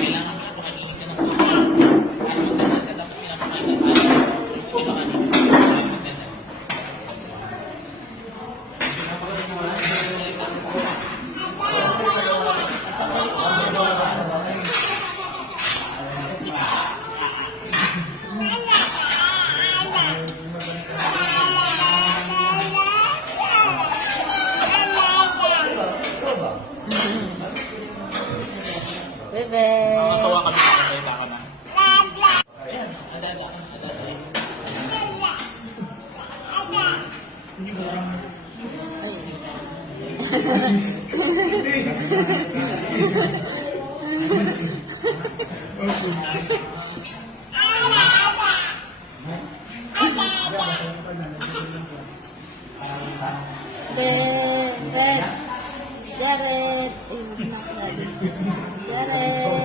Kailangan pala pakatingin ka ng mga. Ano yung tanda na dapat pinapakain ka? Bebe. Nakakatawa kami nakakita ka na. Ayan, adada. Jared. Jared. Jared.